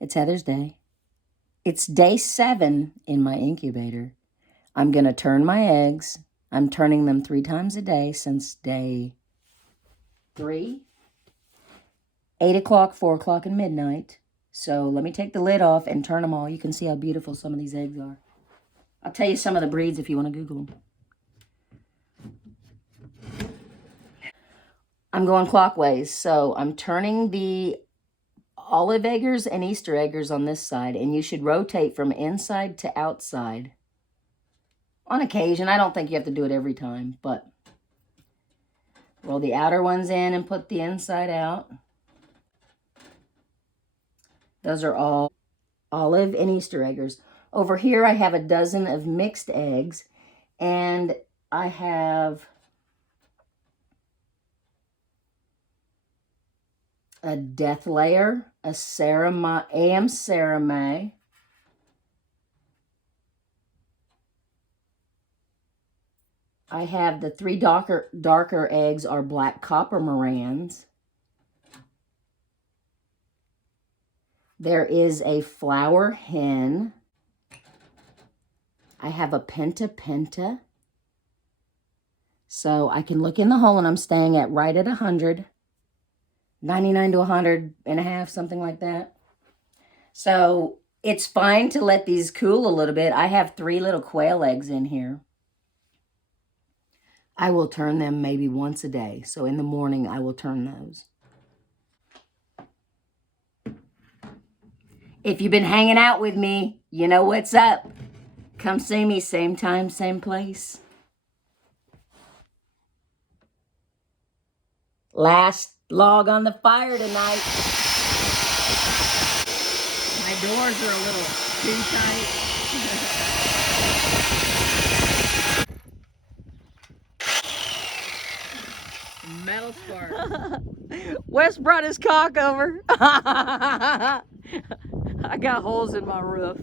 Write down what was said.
It's Heather's day. It's day 7 in my incubator. I'm going to turn my eggs. I'm turning them 3 times a day since day 3. 8 o'clock, 4 o'clock, and midnight. So let me take the lid off and turn them all. You can see how beautiful some of these eggs are. I'll tell you some of the breeds if you want to Google them. I'm going clockwise. So I'm turning the olive eggers and Easter eggers on this side, and you should rotate from inside to outside. On occasion, I don't think you have to do it every time, but roll the outer ones in and put the inside out. Those are all olive and Easter eggers. Over here, I have a dozen of mixed eggs, and I have a death layer, a AM Saramay, I have the 3 darker eggs are black copper Morans. There is a flower hen. I have a penta. So I can look in the hole, and I'm staying at right at 100. 99 to 100 and a half, something like that. So it's fine to let these cool a little bit. I have 3 little quail eggs in here. I will turn them maybe once a day. So in the morning, I will turn those. If you've been hanging out with me, you know what's up. Come see me, same time, same place. Last log on the fire tonight. My doors are a little too tight. Metal spark. Wes brought his cock over. I got holes in my roof.